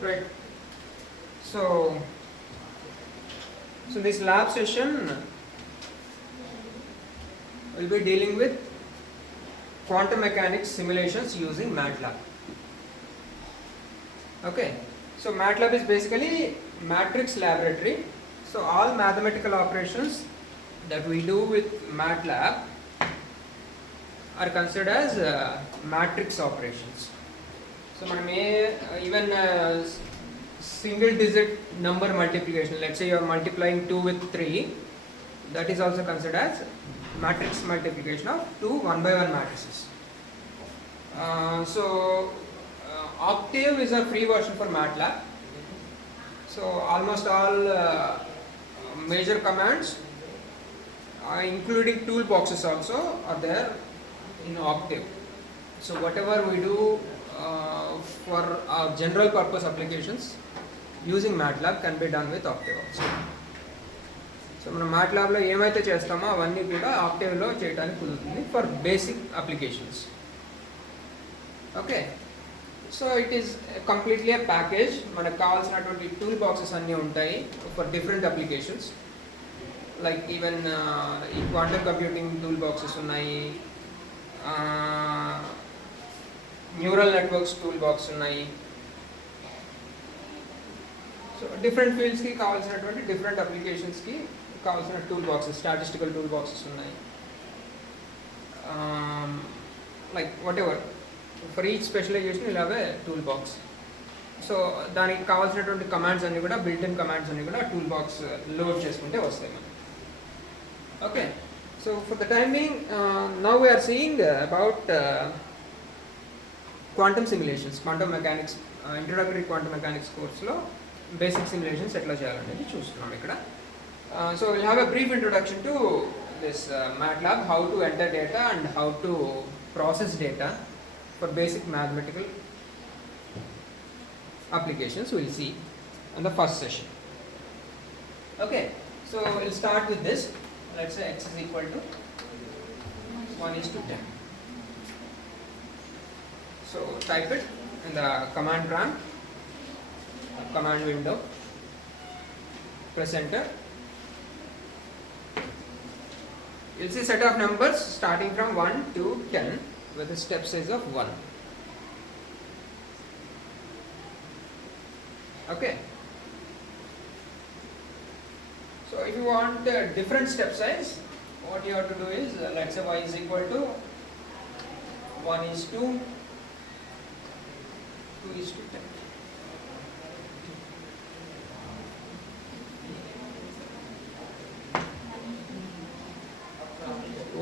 Right. So, this lab session will be dealing with quantum mechanics simulations using MATLAB. Okay. So MATLAB is basically matrix laboratory. So all mathematical operations that we do with MATLAB are considered as matrix operations. So even single digit number multiplication, let's say you are multiplying 2 with 3, that is also considered as matrix multiplication of two 1 by 1 matrices. OCTAVE is a free version for MATLAB. So almost all major commands, including toolboxes also, are there in OCTAVE. So whatever we do for our general purpose applications using MATLAB can be done with OCTAVE also. So మనం MATLABలో ఏమైతే చేస్తామో అవన్నీ కూడా OCTAVలో చేయడానికి కుదురుతుంది for basic applications. Okay, so it is completely a package. మనకు కావాల్సినటువంటి టూల్ బాక్సెస్ అన్నీ ఉంటాయి for different applications. Like even ఈ క్వాంటమ్ కంప్యూటింగ్ టూల్ బాక్సెస్ ఉన్నాయి, న్యూరల్ నెట్వర్క్స్ టూల్ బాక్స్ ఉన్నాయి. సో డిఫరెంట్ ఫీల్డ్స్కి కావాల్సినటువంటి డిఫరెంట్ అప్లికేషన్స్కి కావాల్సిన tool boxes, statistical tool boxes ఉన్నాయి. Like whatever for each specialization will have a tool box. So దానికి కావాల్సినటువంటి కమాండ్స్ అన్నీ కూడా, బిల్ట్ ఇన్ కమాండ్స్ అన్నీ కూడా టూల్ బాక్స్ లోడ్ చేసుకుంటే వస్తాయి మనకి. Okay, so for the time being now we're seeing about quantum simulations, quantum mechanics, introductory quantum mechanics కోర్స్లో బేసిక్ సిమ్యులేషన్స్ ఎట్లా చేయాలనేది చూస్తున్నాం ఇక్కడ. So will have a brief introduction to this MATLAB, how to enter data and how to process data for basic mathematical applications we'll see in the first session. Okay, so we'll start with this. Let's say x is equal to 1:10. So type it in the command prompt, command window, press enter. You'll see set of numbers starting from 1 to 10 with a step size of 1. Okay. So if you want a different step size, what you have to do is, let's say y is equal to 1:2, 2:10.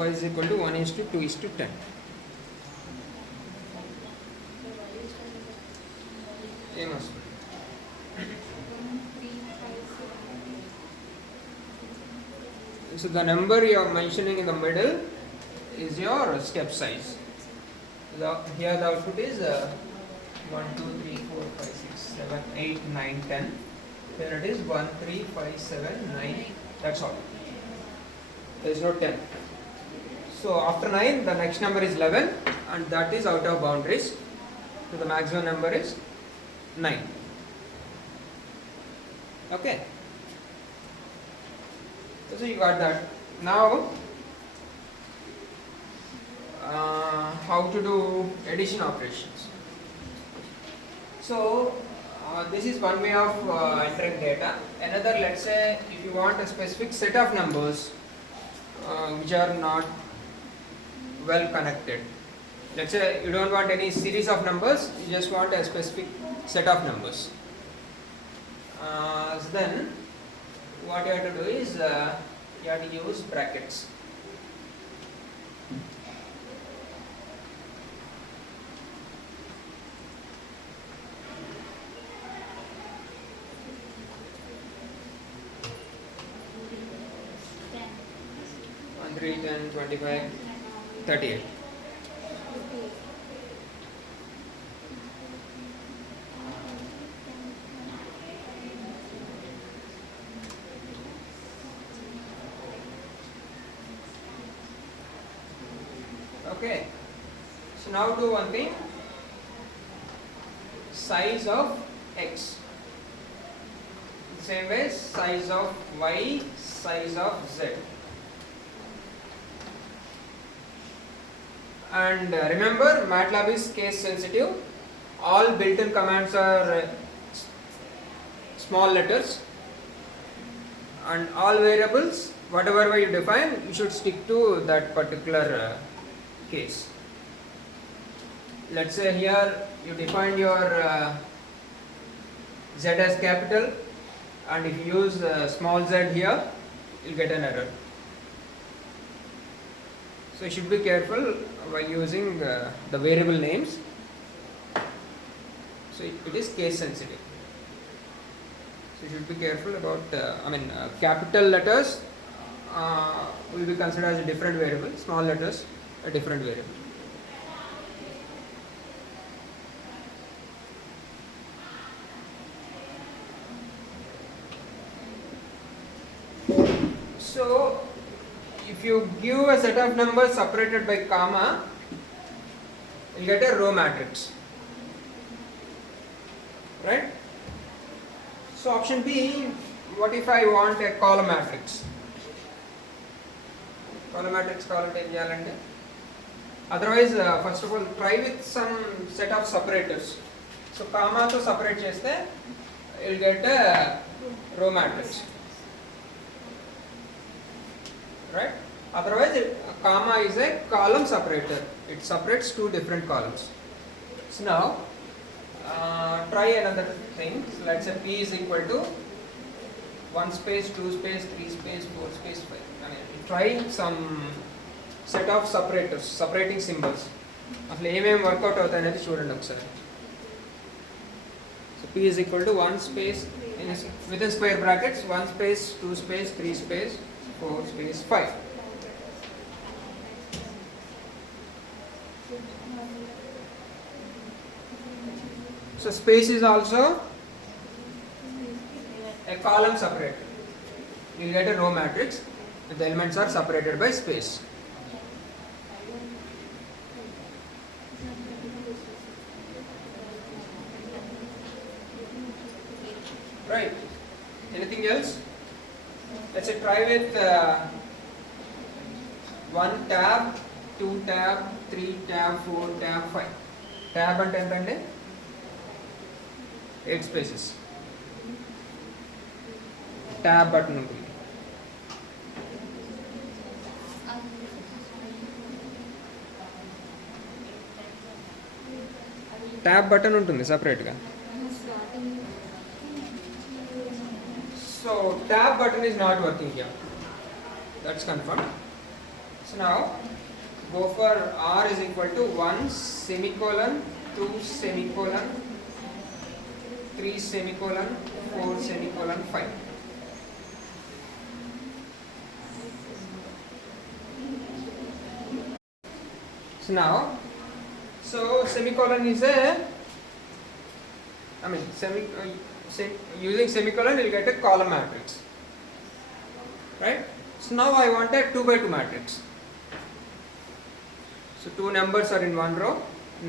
Y is equal to 1:2:10. So the number you are mentioning in the middle is your step size. Here the output is 1, 2, 3, 4, 5, 6, 7, 8, 9, 10. Here it is 1, 3, 5, 7, 9. That's all. There is no 10. So after 9, the next number is 11, and that is out of boundaries. So the maximum number is 9. Okay. So you got that. Now, how to do addition operations. So this is one way of entering data. Another, let's say, if you want a specific set of numbers which are not well connected. Let's say you don't want any series of numbers, you just want a specific set of numbers. So then what you have to do is you have to use brackets. On 3, 10, 25, 38. Okay, so now do one thing. Size of x. Same way size of y, size of z. And remember, MATLAB is case sensitive. All built-in commands are small letters, and all variables, whatever you define, you should stick to that particular case. Let's say here you define your z as capital, and if you use small z here, you'll get an error. So you should be careful while using the variable names. So it is case sensitive. So you should be careful about, capital letters will be considered as a different variable, small letters a different variable. So if you give a set of numbers separated by comma, you get a row matrix, right? So option B, what if I want a column matrix? Column matrix otherwise, first of all, try with some set of separators. So comma to separate cheste, you'll get a row matrix, right? Otherwise, a comma is a column separator. It separates two different columns. So now, try another thing. So let's say P is equal to 1 space, 2 space, 3 space, 4 space, 5. Try some set of separators, separating symbols. అసలు ఏమేమి work out అవుతాయి అనేది చూడండి ఒకసారి. So P is equal to 1 space within square brackets, 1 space, 2 space, 3 space, 4 space, 5. So space is also a column separator. You get a row matrix. The elements are separated by space. Right. Anything else? Let's say try with 1 tab, 2 tab, 3 tab, 4 tab, 5. Tab and entante 8 spaces. Tab button ఉంటుంది. Tab button ఉంటుంది సపరేట్గా. So tab button is not working here. That's confirmed. So now go for R is equal to 1 semicolon 2 semicolon 3 semicolon 4 semicolon 5. So now, semicolon is using semicolon you'll get a column matrix, right? So now I want a 2 by 2 matrix. So 2 numbers are in one row,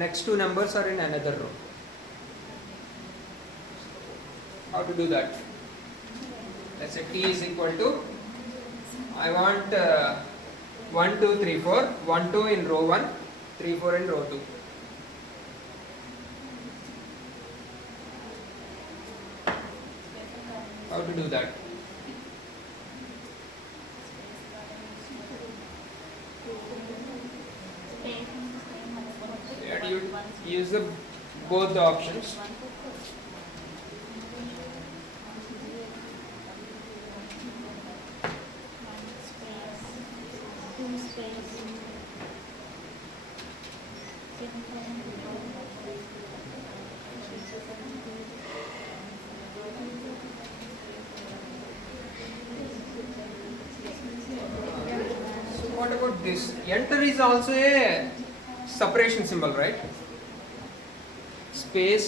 next 2 numbers are in another row. How to do that? Let's say T is equal to, I want 1 2 3 4, 1 2 in row 1, 3 4 in row 2. How to do that? You use both the options. What about this? Enter is also a separation symbol, right? Space,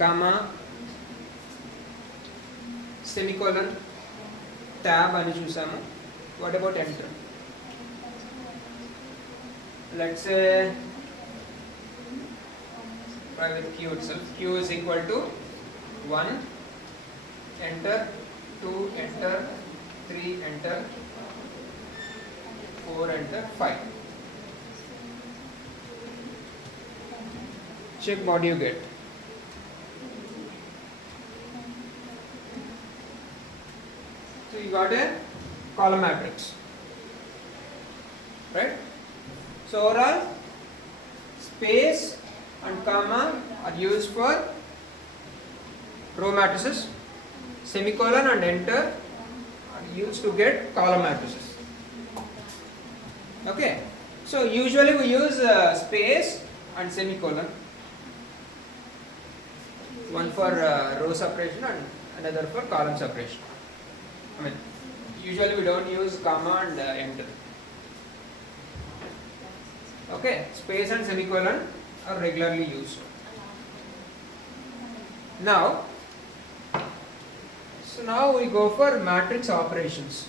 comma, semicolon, tab అని చూసాము. What about enter? Let's say try with Q itself. Q is equal to 1, enter, 2, enter, 3, enter, 4, enter, 5. Check what you get. So you got a column matrix, right? So overall, space and comma are used for row matrices. Semicolon and enter are used to get column matrices. Okay. So usually we use space and semicolon. One for row separation and another for column separation. I mean, usually we don't use comma and enter. Okay, space and semicolon are regularly used. Now we go for matrix operations.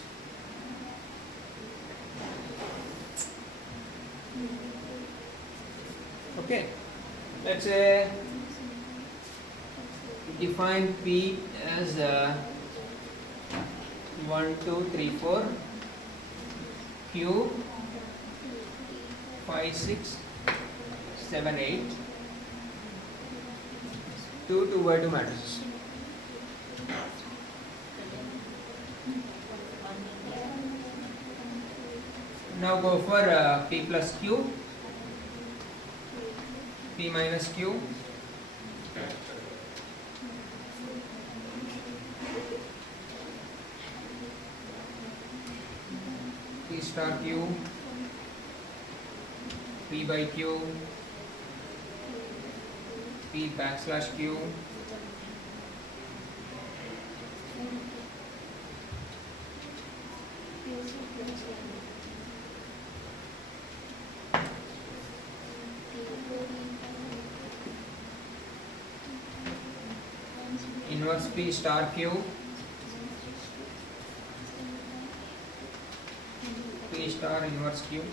Okay, let's say define P as 1, 2, 3, 4, Q 5, 6, 7, 8, 2 by 2 matrices. Now go for P plus Q, P minus Q, P star Q, P by Q, P backslash Q, inverse P star Q, P star inverse Q,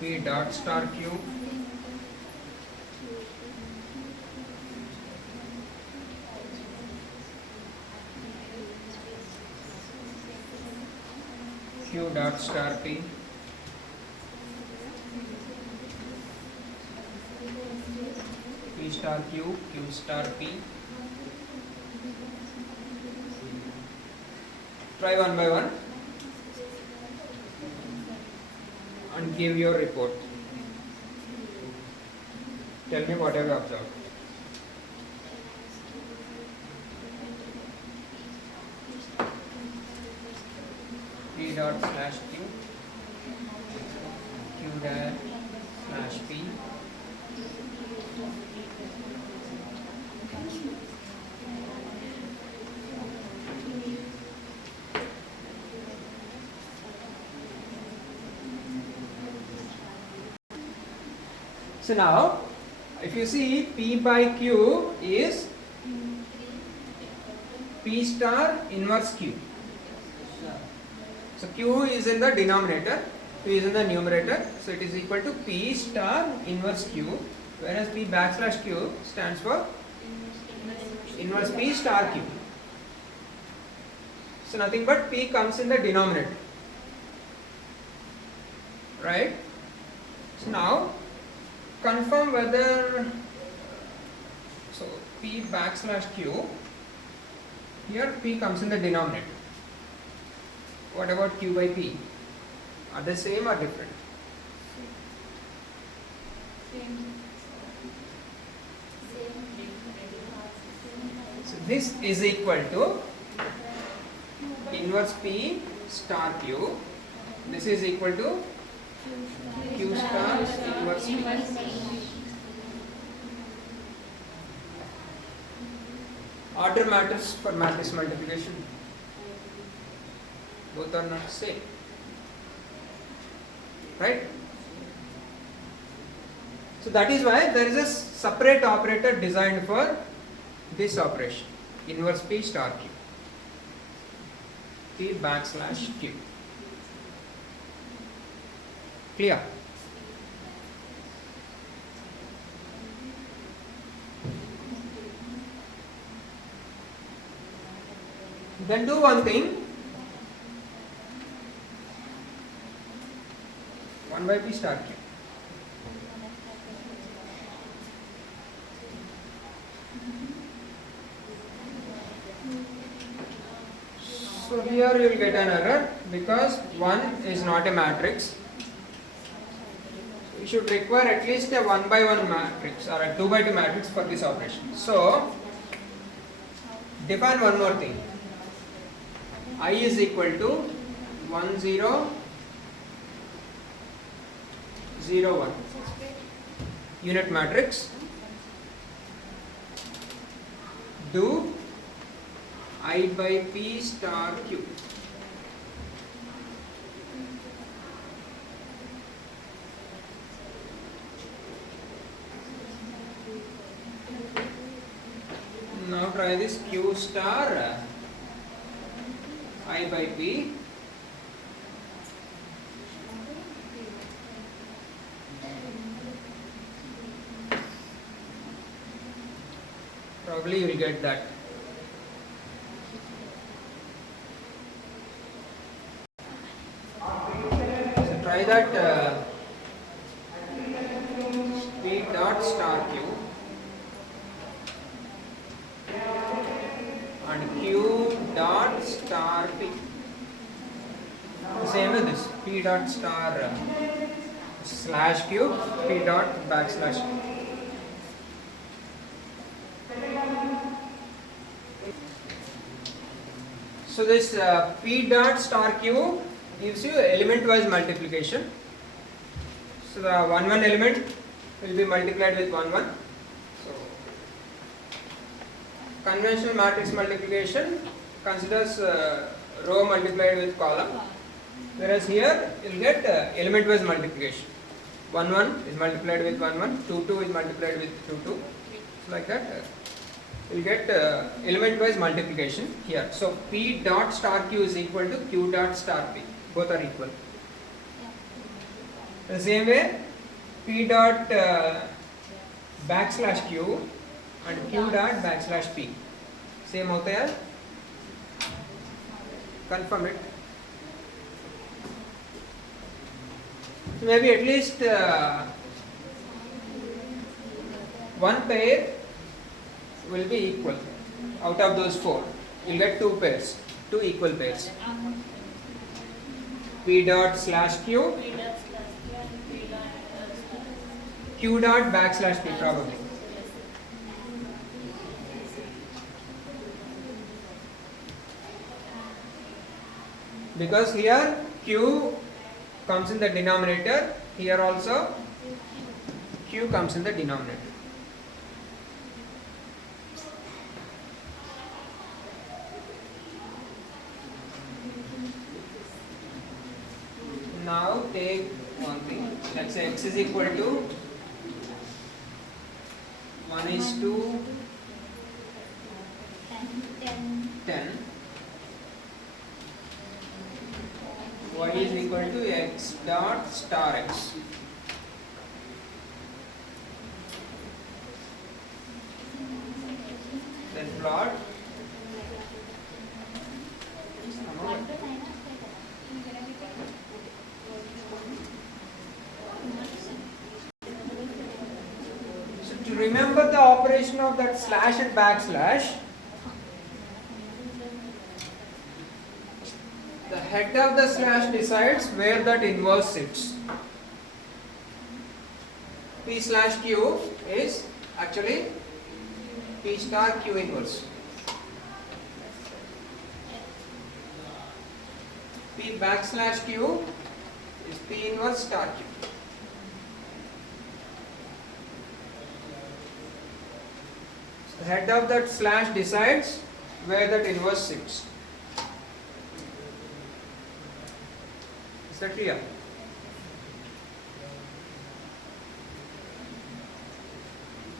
P dot star Q, Q dot star P, P star Q, Q star P. Try one by one and give your report. Tell me what have you observed. P dot slash Q, Q dash slash P, so now if you see P by Q is P star inverse Q. So Q is in the denominator, Q is in the numerator, so it is equal to P star inverse Q, whereas P backslash Q stands for inverse P star Q. So nothing but P comes in the denominator, right? So now confirm whether, so P backslash Q, here P comes in the denominator. What about Q by P? Are they same or different? So this is equal to inverse P star Q. This is equal to Q star inverse P. Order matters for matrix multiplication. Both are not same, right? So that is why there is a separate operator designed for this operation, inverse P star Q. P backslash Q. Clear? Then do one thing. 1 by P star Q. So here you will get an error because 1 is not a matrix. We should require at least a 1 by 1 matrix or a 2 by 2 matrix for this operation. So define one more thing. I is equal to 1 0 0 1 unit matrix. Do I by P star Q. Now try this Q star I by P. Probably you will get that. So try that P dot star Q and Q dot star P. Same with this P dot star slash Q, P dot backslash Q. So this P dot star Q gives you element wise multiplication. So the 1 1 element will be multiplied with 1 1. So conventional matrix multiplication considers row multiplied with column, whereas here you will get element wise multiplication. 1 1 is multiplied with 1 1, 2 2 is multiplied with 2 2. So like that you will get element wise multiplication here. So P dot star Q is equal to Q dot star P. Both are equal. The same way P dot backslash Q and Q dot backslash P same होता है. Confirm it. So maybe at least one pair will be equal. Out of those 4, you will get 2 pairs, 2 equal pairs. P dot slash Q, Q dot backslash P probably. Because here Q comes in the denominator, here also Q comes in the denominator. Now take one thing, let's say x is equal to 1:10, y is equal to x dot star x. Then plot. So to remember the operation of that slash and backslash, the head of the slash decides where that inverse sits. P slash Q is actually P star Q inverse. P backslash Q is P inverse star Q. The head of that slash decides where that inverse sits. Is that clear?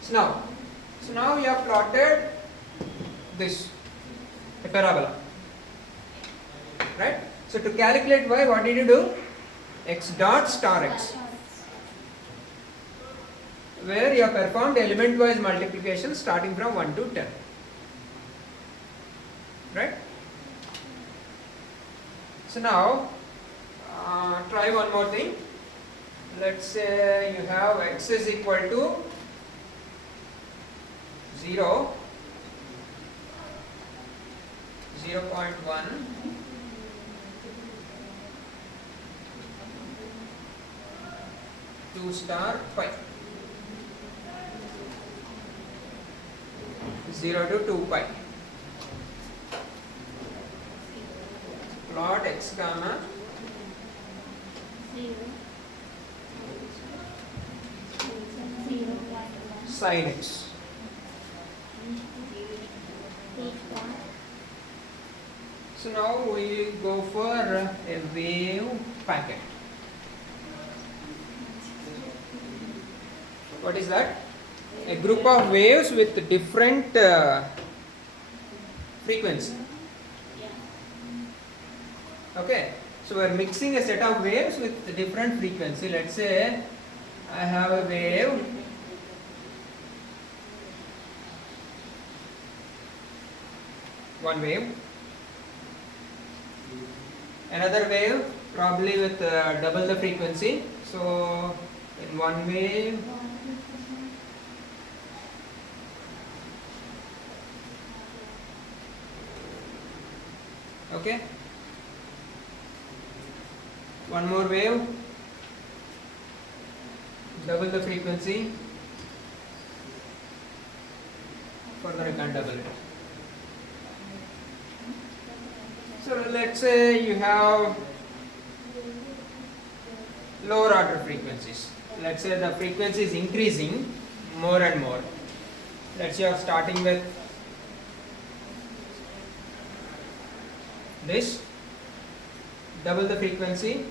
So now we have plotted this, a parabola. right? So to calculate y, what did you do? X dot star x, where you have performed element wise multiplication starting from 1 to 10, right? So now try one more thing. Let's say you have x is equal to 0, 0.1, 2 star pi, 0 to 2 pi. Plot x comma 0, sin x. So now we go for a wave packet. What is that? A group of waves with different frequency. Okay, so we are mixing a set of waves with different frequency. Let's say I have a wave one wave, another wave probably with double the frequency. So in one wave okay, one more wave, double the frequency, further you can double it. So let's say you have lower order frequencies. Let's say the frequency is increasing more and more. Let's say you are starting with this, double the frequency,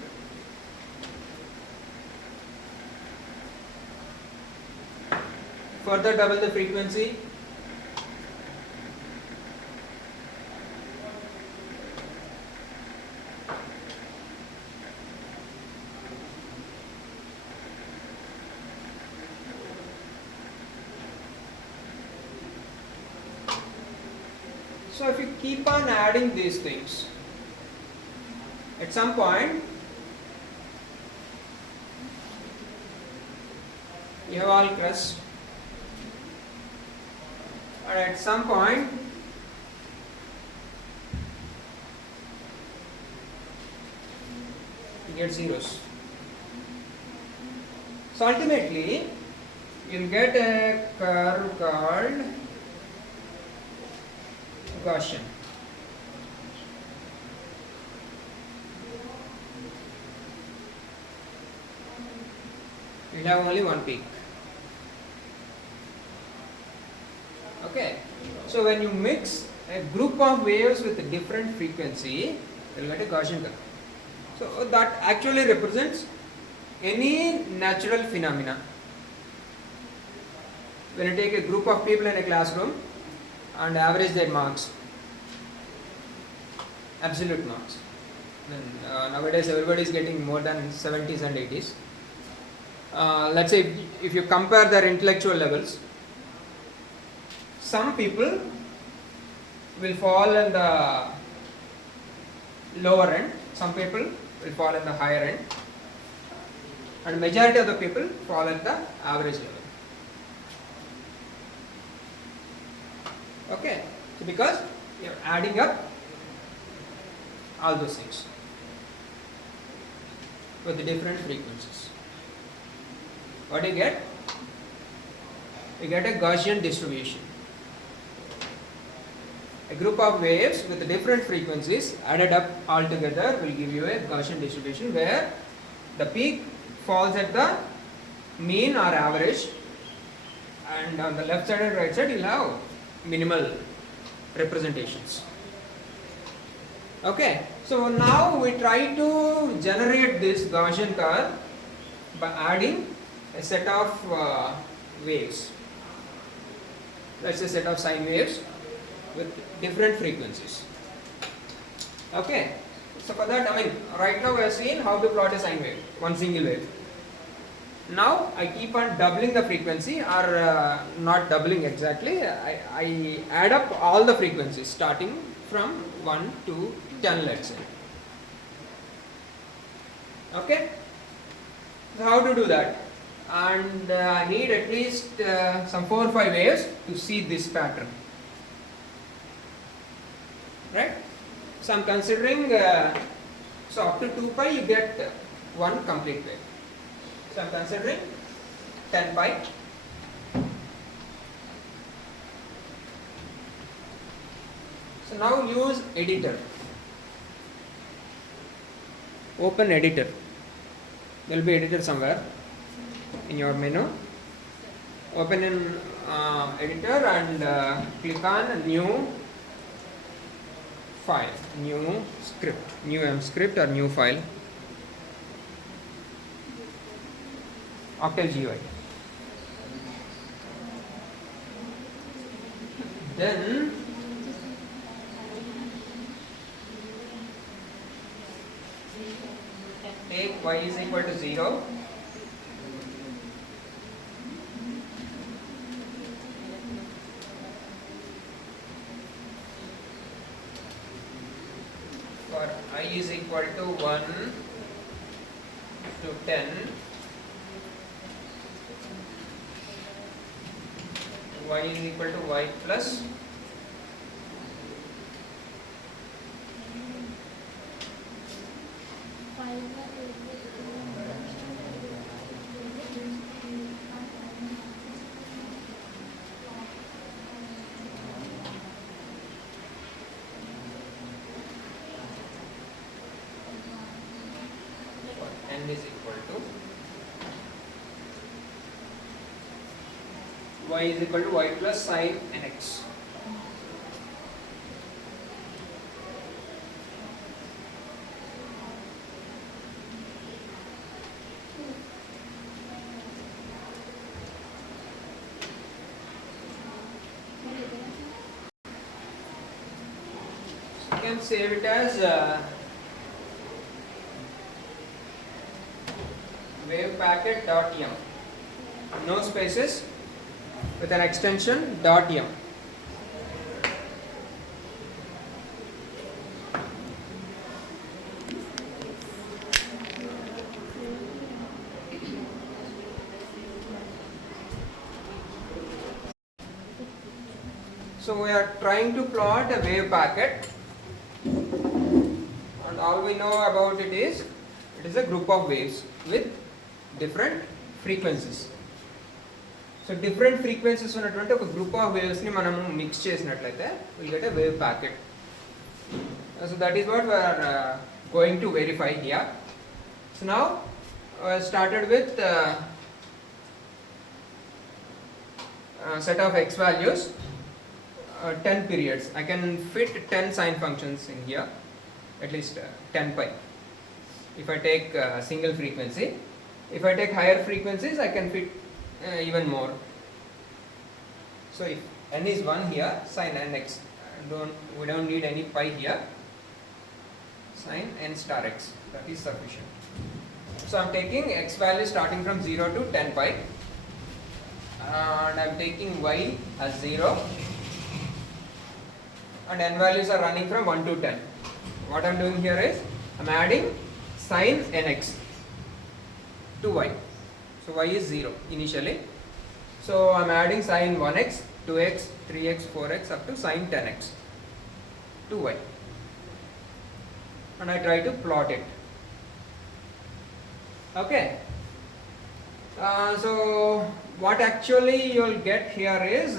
further double the frequency, so if you keep on adding these things, at some point you have all crust, and at some point you get zeros. So ultimately you will get a curve called Gaussian. You will have only one peak. Okay, so when you mix a group of waves with a different frequency, you will get a Gaussian curve. So that actually represents any natural phenomena. When you take a group of people in a classroom and average their marks, absolute marks. Then, nowadays everybody is getting more than 70s and 80s. Let's say if you compare their intellectual levels, some people will fall in the lower end, some people will fall in the higher end, and majority of the people fall at the average level. Okay, so because you are adding up all those things with the different frequencies. What do you get? You get a Gaussian distribution. A group of waves with different frequencies added up all together will give you a Gaussian distribution where the peak falls at the mean or average, and on the left side and right side you will have minimal representations. Okay, so now we try to generate this Gaussian curve by adding a set of waves. Let's say a set of sine waves with different frequencies. Okay, So for that, I mean, right now we are seeing how to plot a sine wave, one single wave. Now I keep on doubling the frequency, or not doubling exactly. I add up all the frequencies starting from 1 to 10, let's say. Okay. So how to do that? And I need at least some 4 or 5 waves to see this pattern. Right? So I'm considering, so up to 2 pi you get one complete wave. So I'm considering 10 pi. So now use editor. Open editor. There will be editor somewhere in your menu. Open in editor and click on new file, new script, new M script or new file, OCTAVE GUI. Then take y is equal to 0. For I is equal to 1 to 10, y is equal to y plus n is equal to y is equal to y plus sine nx. So you can save it as wave packet dot m, no spaces, with an extension dot m. So we are trying to plot a wave packet, and all we know about it is a group of waves with different frequencies. So different frequencies ఉన్నటువంటి ఒక group of waves ని మనం mix చేసినట్లయితే we get a wave packet. So that is what we are going to verify here. So now I started with set of x values, 10 periods. I can fit 10 sine functions in here, at least 10 pi. If I take single frequency, if I take higher frequencies, I can fit even more. So if n is 1 here, sin nx, we don't need any pi here, sin n star x, that is sufficient. So I'm taking x value starting from 0 to 10 pi, and I'm taking y as 0, and n values are running from 1 to 10. What I'm doing here is I'm adding sin nx to y. So y is 0 initially. So I'm adding sin 1x, 2x, 3x, 4x up to sin 10x to y. And I try to plot it. Okay. So what actually you'll get here is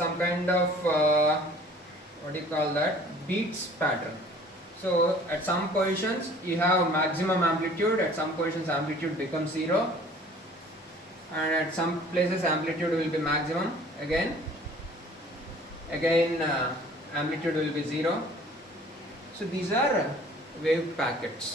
some kind of what do you call that, beats pattern. So at some positions you have maximum amplitude, at some positions amplitude becomes 0, and at some places amplitude will be maximum, again amplitude will be 0. So these are wave packets.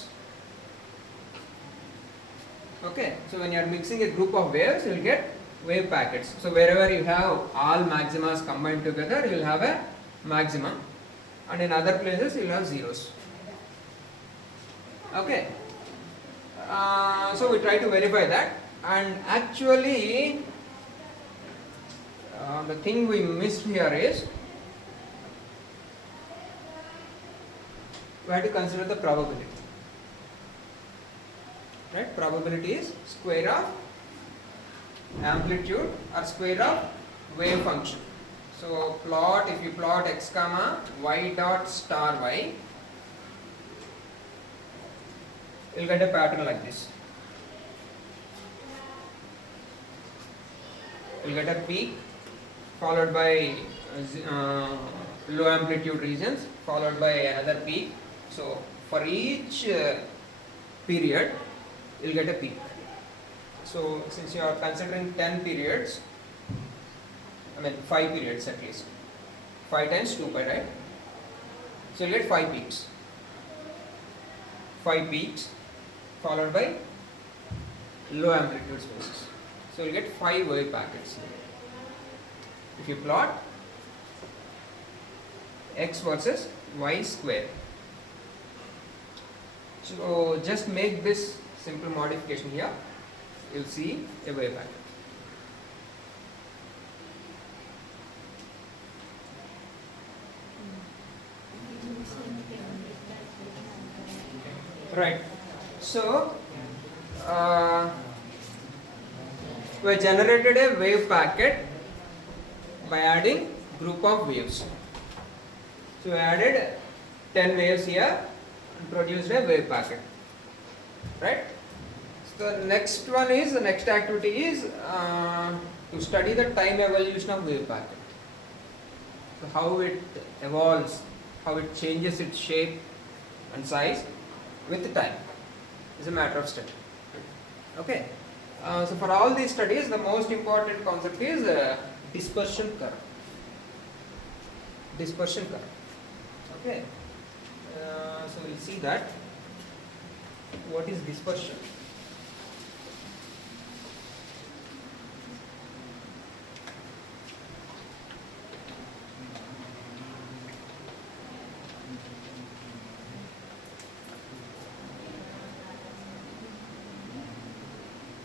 Okay, so when you are mixing a group of waves, you will get wave packets. So wherever you have all maximas combined together, you will have a maximum, and in other places you'll have zeros. Okay. So we try to verify that, and actually the thing we missed here is we have to consider the probability. Right? Probability is square of amplitude or square of wave function. So plot, if you plot x comma y dot star y, you'll get a pattern like this. You'll get a peak followed by low amplitude regions followed by another peak. So for each period you'll get a peak. So since you are considering 10 periods, 5 periods at least, 5 times 2 pi, right? So you'll get 5 peaks. 5 peaks followed by low amplitude spaces. So you'll get 5 wave packets. If you plot x versus y square. So just make this simple modification here, you'll see a wave packet. Right. So we generated a wave packet by adding group of waves. So we added 10 waves here and produced a wave packet. Right. So the next activity is to study the time evolution of wave packet. So how it evolves, how it changes its shape and size with time is a matter of study. Okay. So for all these studies, the most important concept is dispersion curve. Dispersion curve. Okay. So we'll see that. What is dispersion?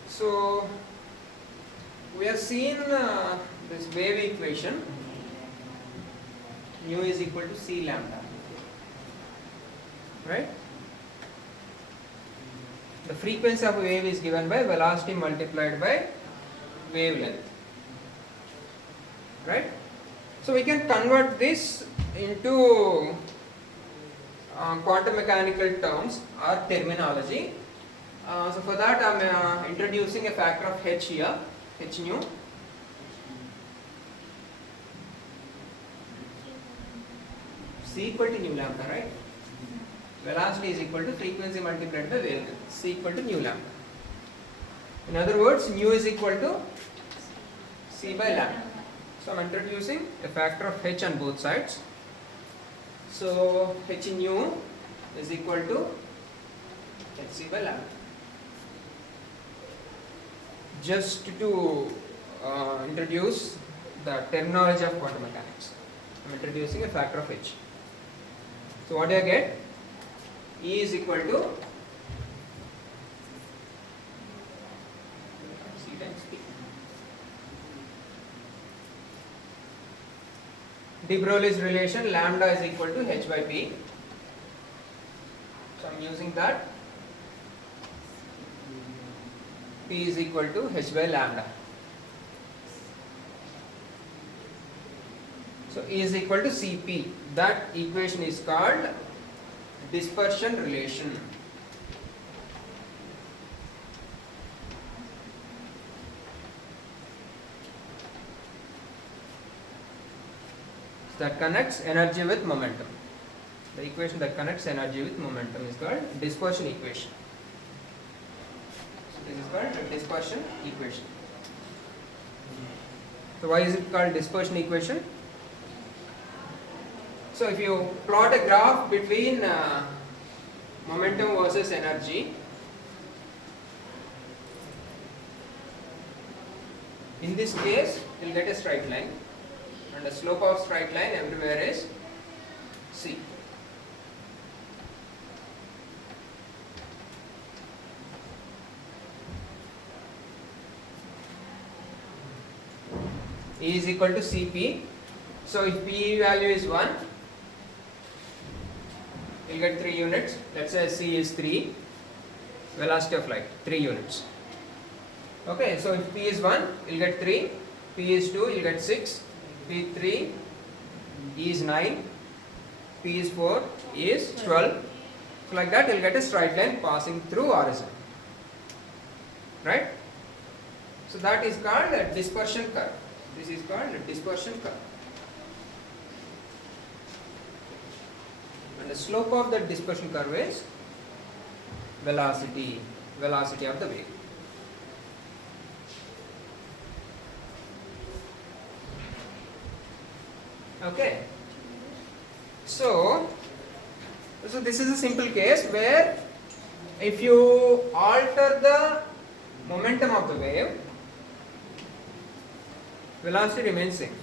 So we have seen this wave equation, mu is equal to c lambda, right? The frequency of a wave is given by velocity multiplied by wavelength, right? So we can convert this into quantum mechanical terms or terminology. So for that I am introducing a factor of h here, h nu. C equal to nu lambda, right? Velocity is equal to frequency multiplied by wavelength. C equal to nu lambda. In other words, nu is equal to C by lambda. So I am introducing a factor of h on both sides. So h nu is equal to hc by lambda. Just to introduce the terminology of quantum mechanics, I am introducing a factor of h. So what do I get? E is equal to C times P. De Broglie's relation, lambda is equal to h by p. So I am using that. P is equal to h by lambda. So E is equal to Cp. That equation is called dispersion relation. That connects energy with momentum. The equation that connects energy with momentum is called dispersion equation. So this is called dispersion equation. So why is it called dispersion equation? So if you plot a graph between momentum versus energy, in this case you will get a straight line, and the slope of straight line everywhere is C. E is equal to Cp. So if P value is 1, you'll get 3 units. Let's say C is 3, velocity of light 3 units. Okay, so if P is 1, you'll get 3, P is 2, you'll get 6, P 3, E is 9, P is 4, E is 12. So like that you'll get a straight line passing through horizon. Right? So that is called a dispersion curve. This is called a dispersion curve. And the slope of the dispersion curve is velocity of the wave. Okay. So this is a simple case where if you alter the momentum of the wave, velocity remains same.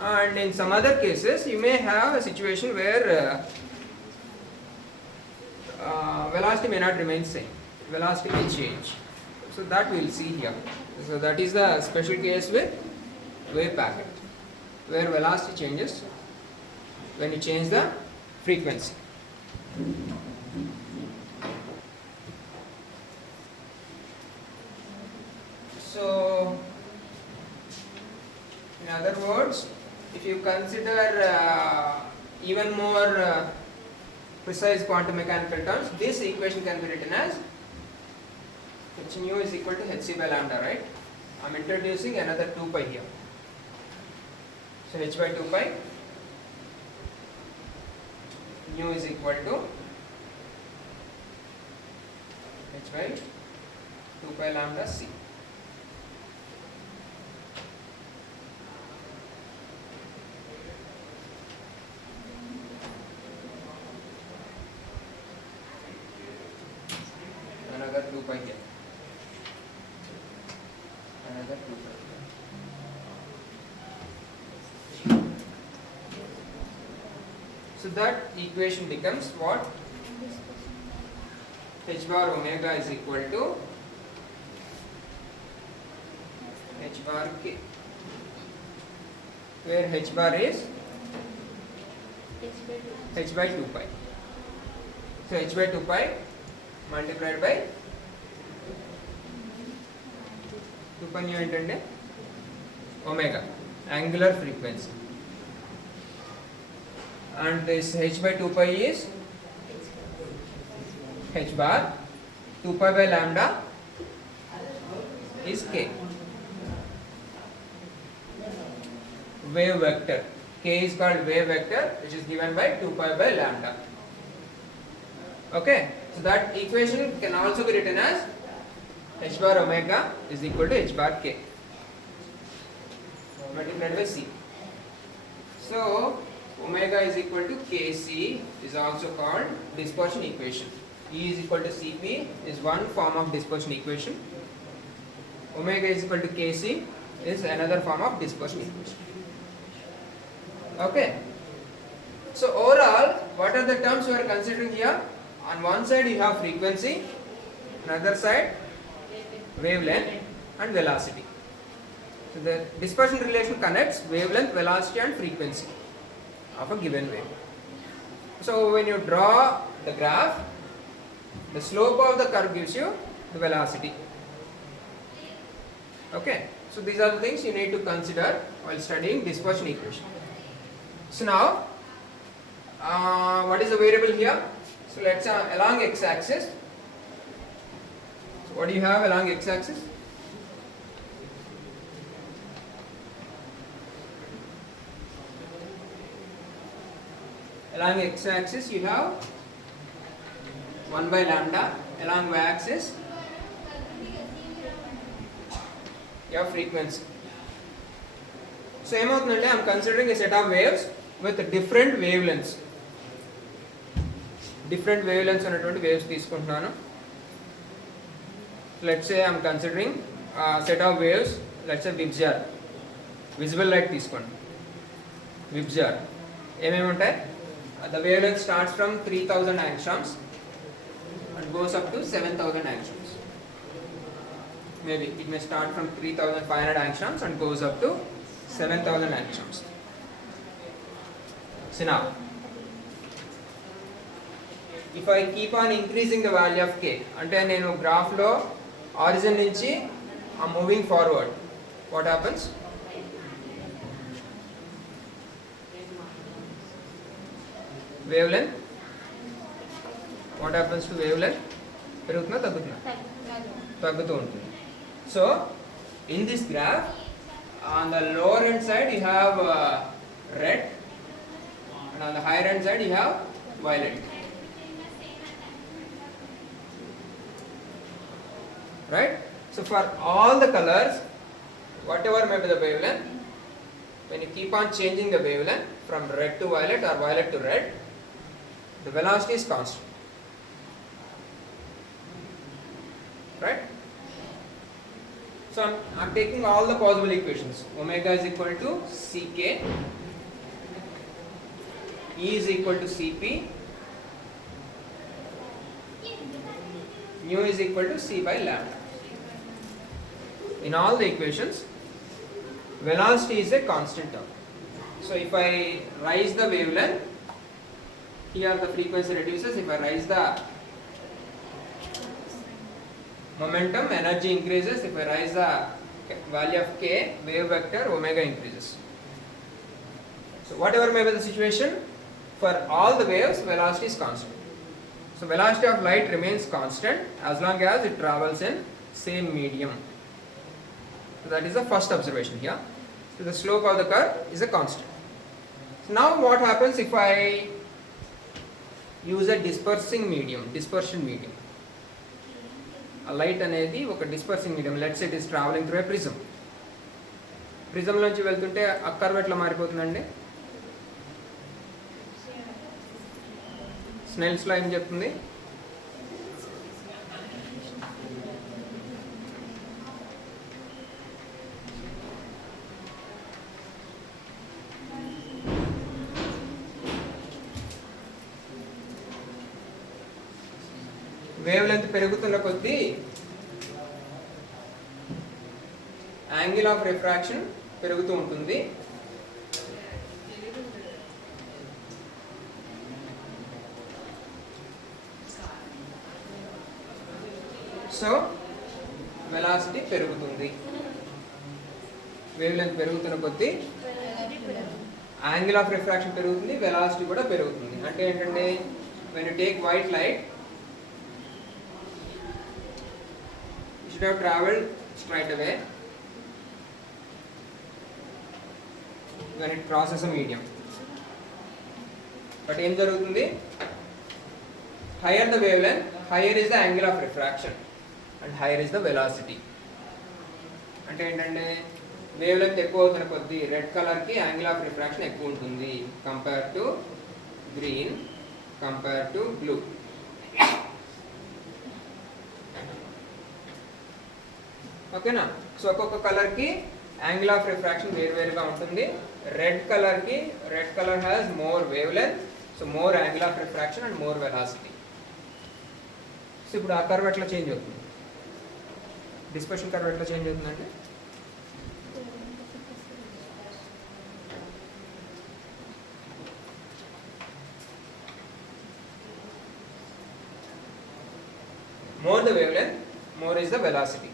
And in some other cases, you may have a situation where velocity may not remain same. Velocity may change. So that we will see here. So that is the special case with wave packet, where velocity changes when you change the frequency. So, in other words, if you consider even more precise quantum mechanical terms, this equation can be written as h nu is equal to hc by lambda, right? I am introducing another 2 pi here. So h by 2 pi nu is equal to h by 2 pi lambda c. Another 2 pi here. Another 2 pi here. So that equation becomes what? H bar omega is equal to h bar k, where h bar is h by 2 pi. So h by 2 pi multiplied by 2 pi nu entende omega, angular frequency, and this h by 2 pi is h bar, 2 pi by lambda is k. Wave vector, k is called wave vector, which is given by 2 pi by lambda. Okay, so that equation can also be written as h bar omega is equal to h bar k multiplied by c. So omega is equal to kc is also called dispersion equation. E is equal to Cp is one form of dispersion equation. Omega is equal to kc is another form of dispersion equation. Okay. So overall, what are the terms we are considering here? On one side you have frequency, another side wavelength and velocity. So the dispersion relation connects wavelength, velocity and frequency of a given wave. So when you draw the graph, the slope of the curve gives you the velocity. Okay, so these are the things you need to consider while studying dispersion equation. So now, what is the variable here? So let's say along x-axis. So what do you have along x-axis? Along x-axis you have 1 by lambda. Along y-axis you have frequency. So I am considering a set of waves with different wavelengths. Different wavelengths ఉన్నటువంటి waves తీసుకుంటున్నాను. Let's say I am considering a set of waves. Let's say VIBGYOR, visible light తీసుకోండి. విబ్జర్ ఏమేమి ఉంటాయి? The wavelength starts from 3000 angstroms and goes up to 7000 angstroms. Maybe it may start from 3500 angstroms and goes up to 7000 angstroms. So now, if I keep on increasing the value of k, అంటే నేను గ్రాఫ్లో origin నుంచి I'm moving forward, what happens? Wavelength, what happens to wavelength? పెరుగుతుందా తగ్గుతుందా? తగ్గుతూ ఉంటుంది. So in this graph, on the lower end side you have red, and on the higher end side you have violet. Right? So for all the colors, whatever may be the wavelength, when you keep on changing the wavelength from red to violet or violet to red, the velocity is constant. Right? So I'm taking all the possible equations. Omega is equal to Ck, E is equal to Cp, mu is equal to C by lambda. In all the equations, velocity is a constant term. So if I raise the wavelength, here the frequency reduces. If I raise the momentum, energy increases. If I raise the value of k, wave vector omega increases. So whatever may be the situation, for all the waves, velocity is constant. So velocity of light remains constant as long as it travels in same medium. So that is the first observation here. So the slope of the curve is a constant. So now what happens if I use a dispersing medium, dispersion medium? A light అనేది ఒక dispersing medium. Let's say it is traveling through a prism. Prism నుంచి వెళ్తుంటే ఆ curve ఎట్లా మారిపోతుందండి? Snell's law ఏం చెప్తుంది? Wave length పెరుగుతున్న కొద్దీ యాంగిల్ ఆఫ్ రిఫ్రాక్షన్ పెరుగుతూ ఉంటుంది. సో వెలాసిటీ పెరుగుతుంది. వేవ్ లెంత్ పెరుగుతున్న కొద్దీ యాంగిల్ ఆఫ్ రిఫ్రాక్షన్ పెరుగుతుంది, వెలాసిటీ కూడా పెరుగుతుంది. అంటే ఏంటంటే when you take white light, you should have traveled straight away when it crosses a medium. But ఏం జరుగుతుంది? Higher the wavelength, higher is the angle of refraction and higher is the velocity. అంటే ఏంటంటే wave length ఎక్కువ అవుతున్న కొద్దీ red కలర్కి angle of refraction ఎక్కువ ఉంటుంది compare to green, compare to blue. ఓకేనా? సో ఒక్కొక్క కలర్కి యాంగిల్ ఆఫ్ రిఫ్రాక్షన్ వేరువేరుగా ఉంటుంది. Red colour has more wave length, so more angle of refraction and more velocity. So ఇప్పుడు ఆ కర్వ్ ఎట్లా చేంజ్ అవుతుంది? డిస్పర్షన్ కర్వ్ ఎట్లా చేంజ్ అవుతుందంటే more the wavelength, more is the velocity.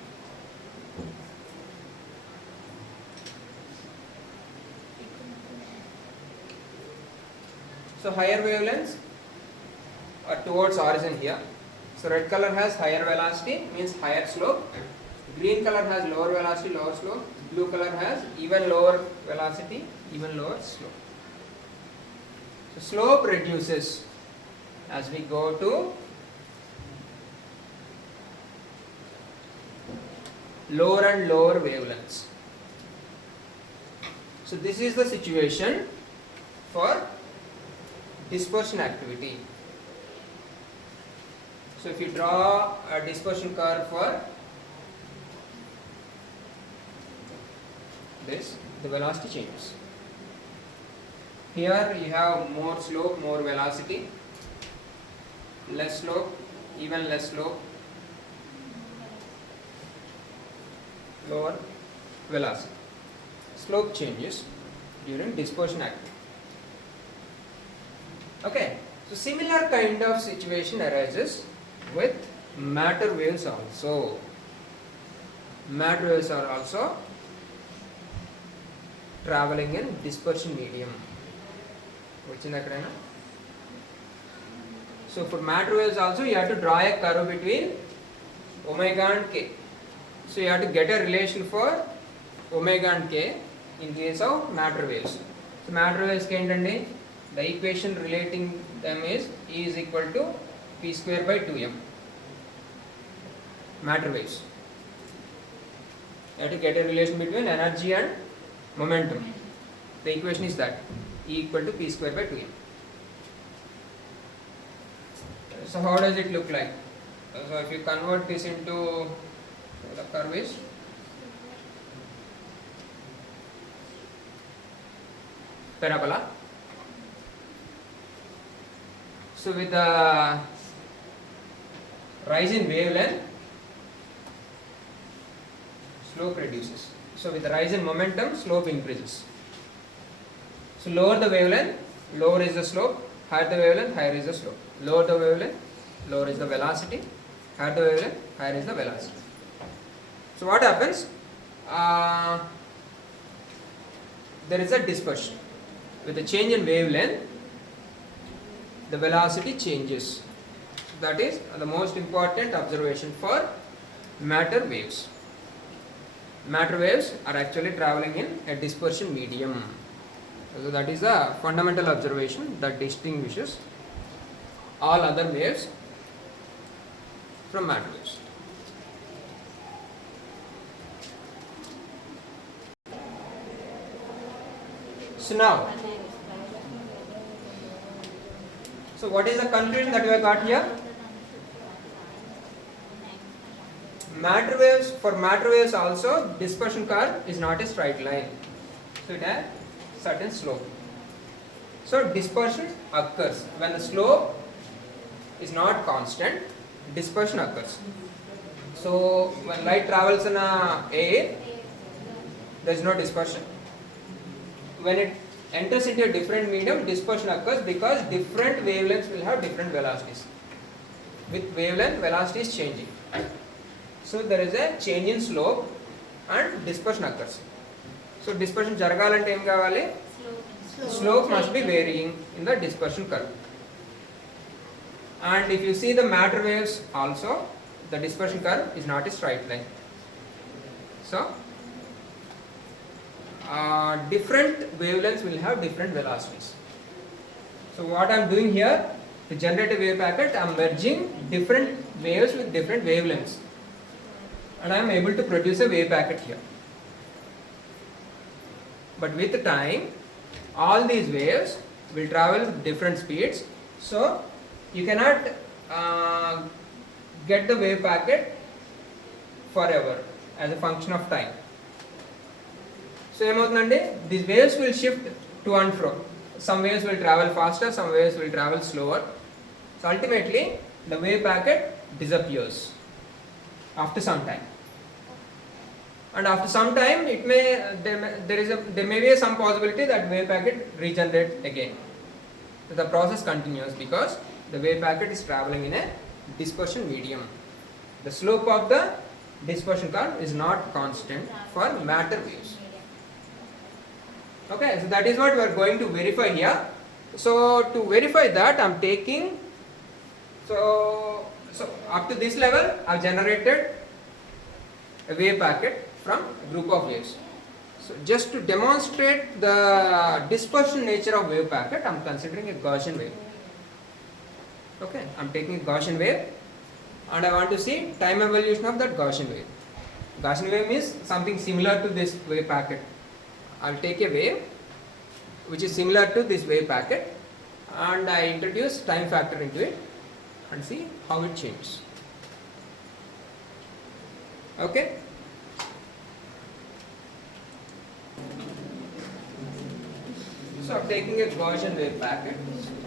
So higher wavelengths are towards origin here. So red color has higher velocity, means higher slope. Green color has lower velocity, lower slope. Blue color has even lower velocity, even lower slope. So slope reduces as we go to lower and lower wavelengths. So this is the situation for dispersion activity. So if you draw a dispersion curve for this, the velocity changes. Here you have more slope, more velocity, less slope, even less slope, lower velocity. Slope changes during dispersion activity. Okay, so similar kind of situation arises with matter waves also. Matter waves are also traveling in dispersion medium. So for matter waves also you have to draw a curve between omega and k. So you have to get a relation for omega and k in case of matter waves. So matter waves the equation relating them is E is equal to p square by 2m. Matter waves. You have to get a relation between energy and momentum. The equation is that E equal to p square by 2m. So how does it look like? So if you convert this into the curve is parabola. So with the rise in wavelength, slope reduces. So with the rise in momentum, slope increases. So lower the wavelength, lower is the slope, higher the wavelength, higher is the slope. Lower the wavelength, lower is the velocity, higher the wavelength, higher is the velocity. So what happens? There is a dispersion. With the change in wavelength, the velocity changes. So that is the most important observation for matter waves. Matter waves are actually traveling in a dispersion medium. So that is a fundamental observation that distinguishes all other waves from matter waves. So now, so what is the conclusion that we have got here? Matter waves, for matter waves also, dispersion curve is not a straight line. So it has certain slope. So dispersion occurs when the slope is not constant. Dispersion occurs. So when light travels in air, there is no dispersion. When it enters into a different medium, dispersion occurs because different wavelengths will have different velocities. With wavelength, velocity is changing. So there is a change in slope and dispersion occurs. So dispersion jaragalante em kavali? Slope must be varying in the dispersion curve. And if you see the matter waves also, the dispersion curve is not a straight line. So different wavelengths will have different velocities. So what I am doing here, to generate a wave packet, I am merging different waves with different wavelengths. And I am able to produce a wave packet here. But with time, all these waves will travel with different speeds. So you cannot get the wave packet forever as a function of time. So these waves will shift to and fro. Some waves will travel faster, some waves will travel slower. So ultimately, the wave packet disappears after some time. And after some time, there may be some possibility that wave packet regenerates again. So the process continues because the wave packet is traveling in a dispersion medium. The slope of the dispersion curve is not constant for matter waves. Okay, so that is what we are going to verify here. So to verify that, I am taking, so up to this level, I have generated a wave packet from a group of waves. So just to demonstrate the dispersion nature of wave packet, I am considering a Gaussian wave. Okay, I am taking a Gaussian wave and I want to see time evolution of that Gaussian wave. Gaussian wave means something similar to this wave packet. I will take a wave which is similar to this wave packet and I introduce time factor into it and see how it changes. Okay. So I'm taking a Gaussian wave packet.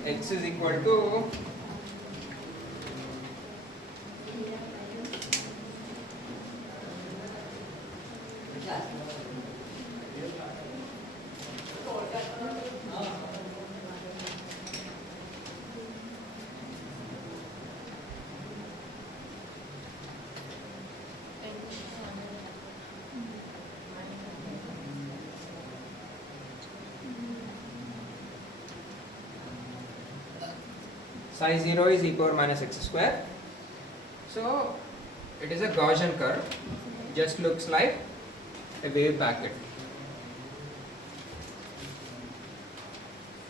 X is equal to psi 0 is e power minus x square. So it is a Gaussian curve, just looks like a wave packet.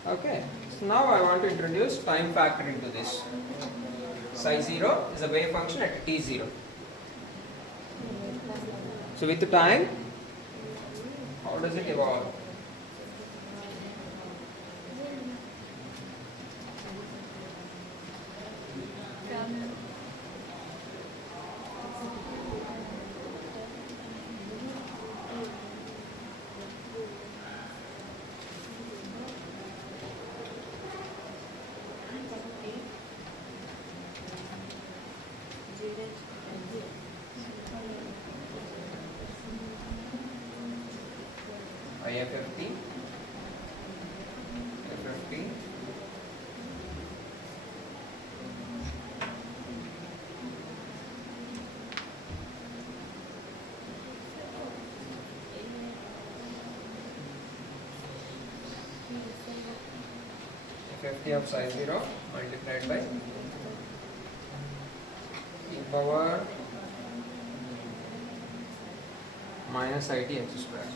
Okay, so now I want to introduce time factor into this. Psi 0 is a wave function at t0. So with the time, how does it evolve? IFFT, FFT, FFT of psi 0 multiplied by e power minus IT x square.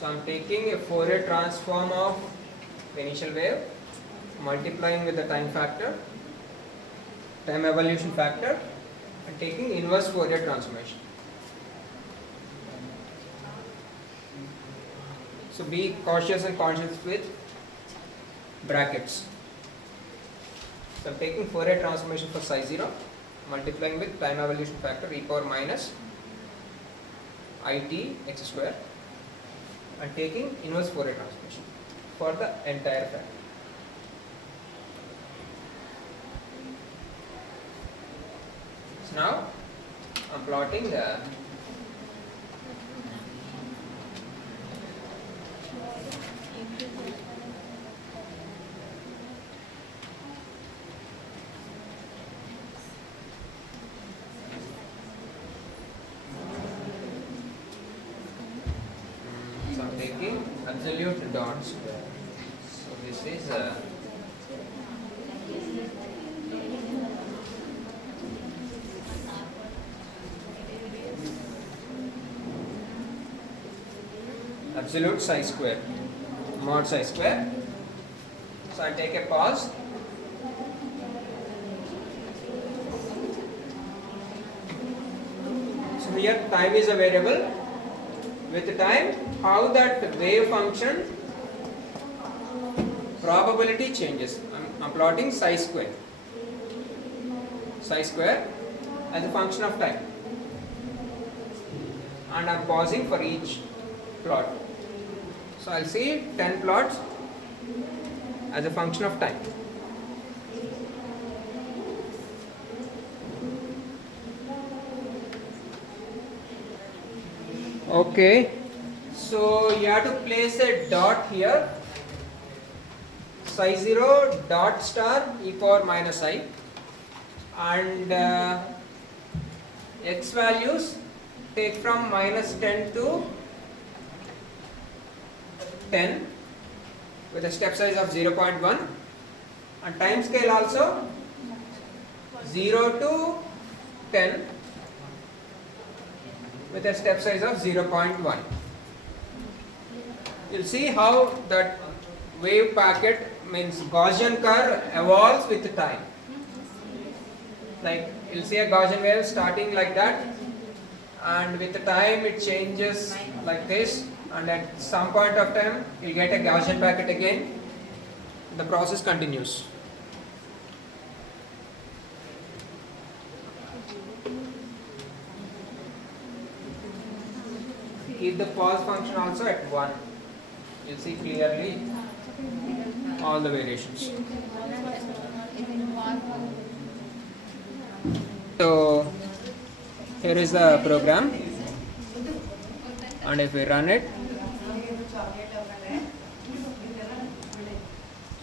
So I am taking a Fourier transform of the initial wave, multiplying with the time factor, time evolution factor, and taking inverse Fourier transformation. So be cautious and conscious with brackets. So I am taking Fourier transformation for psi 0, multiplying with time evolution factor e power minus IT x square, and taking inverse Fourier transformation for the entire factor. So now I am plotting the so I am taking absolute dot square. So this is absolute psi square, mod psi square. So I take a pause. So here time is a variable. With the time, how that wave function probability changes. I'm plotting psi square as a function of time, and I'm pausing for each plot. So I'll see 10 plots as a function of time. Okay, so you have to place a dot here, psi 0 dot star e power minus I, and x values take from minus 10 to 10 with a step size of 0.1, and time scale also 0 to 10 with a step size of 0.1. You'll see how that wave packet means Gaussian curve evolves with time. Like you'll see a Gaussian wave starting like that, and with the time it changes like this, and at some point of time you'll get a Gaussian packet again. The process continues. Keep the pause function also at 1. You'll see clearly all the variations. So here is the program, and if we run it,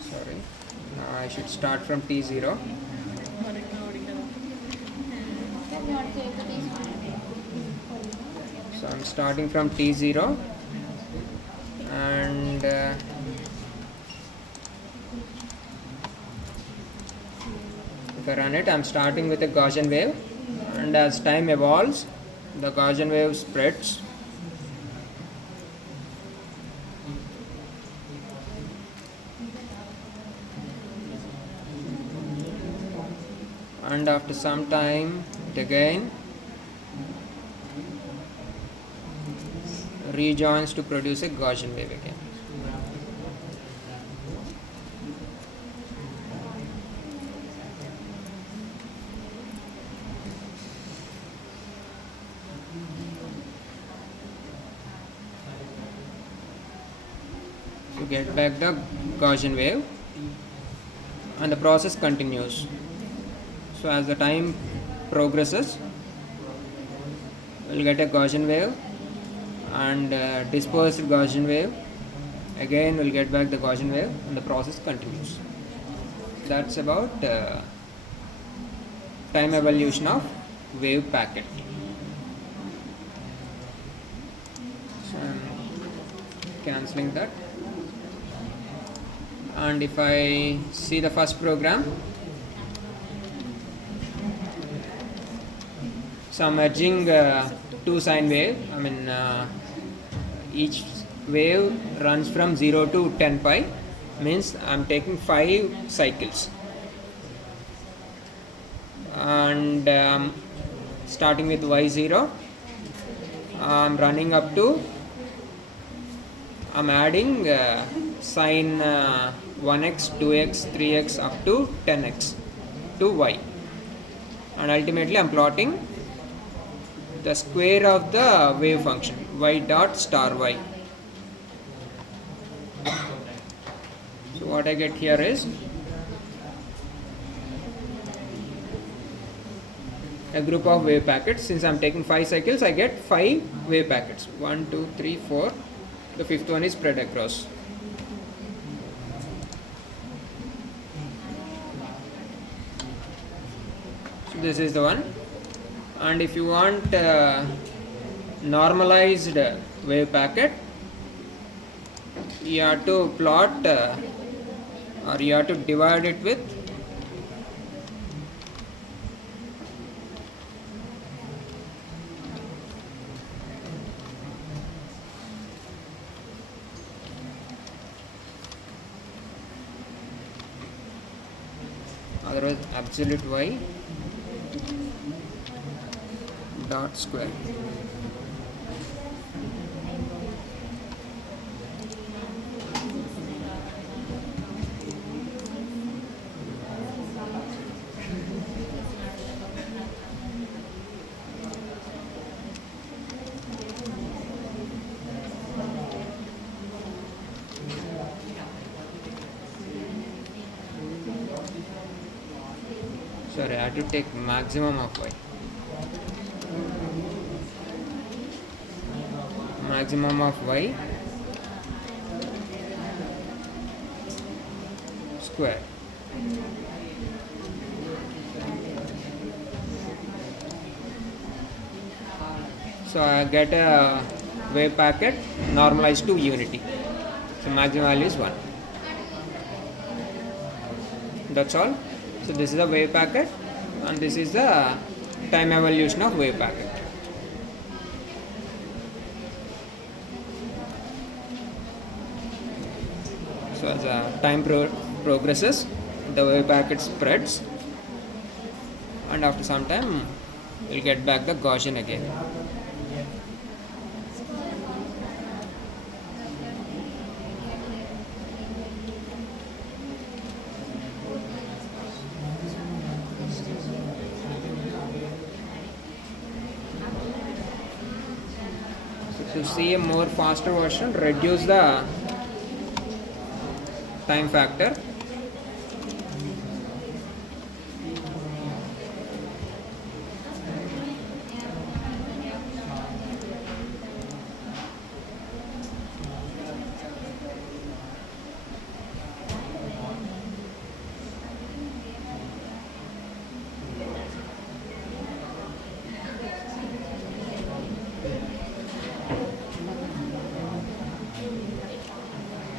sorry, now I should start from T0. So I'm starting from T0, and if I run it, I'm starting with a Gaussian wave, and as time evolves, the Gaussian wave spreads. And after some time, it again rejoins to produce a Gaussian wave again. To get back the Gaussian wave, and the process continues. So as the time progresses, we'll get a Gaussian wave, and dispersed Gaussian wave. Again we'll get back the Gaussian wave, and the process continues. That's about time evolution of wave packet. So I'm cancelling that, and if I see the first program, so I'm merging two sine wave. Each wave runs from 0 to 10 pi, means I'm taking 5 cycles, and starting with y0, I'm running up to, I'm adding sine 1x, 2x, 3x up to 10x to y, and ultimately I'm plotting the square of the wave function y dot star y. So what I get here is a group of wave packets. Since I'm taking 5 cycles, I get 5 wave packets. 1, 2, 3, 4. The 5th one is spread across. So this is the one. And if you want normalized wave packet, you have to plot or you have to divide it with otherwise absolute y dot square. Sorry, I have to take maximum of y. Maximum of y square. So I get a wave packet normalized to unity. So maximum value is 1. That's all. So this is the wave packet, and this is the time evolution of wave packet. So as time progresses, the wave packet spreads, and after some time we'll get back the Gaussian again. So to see a more faster version, reduce the time factor.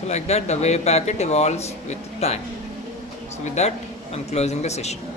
So like that the wave packet evolves with time. So with that I'm closing the session.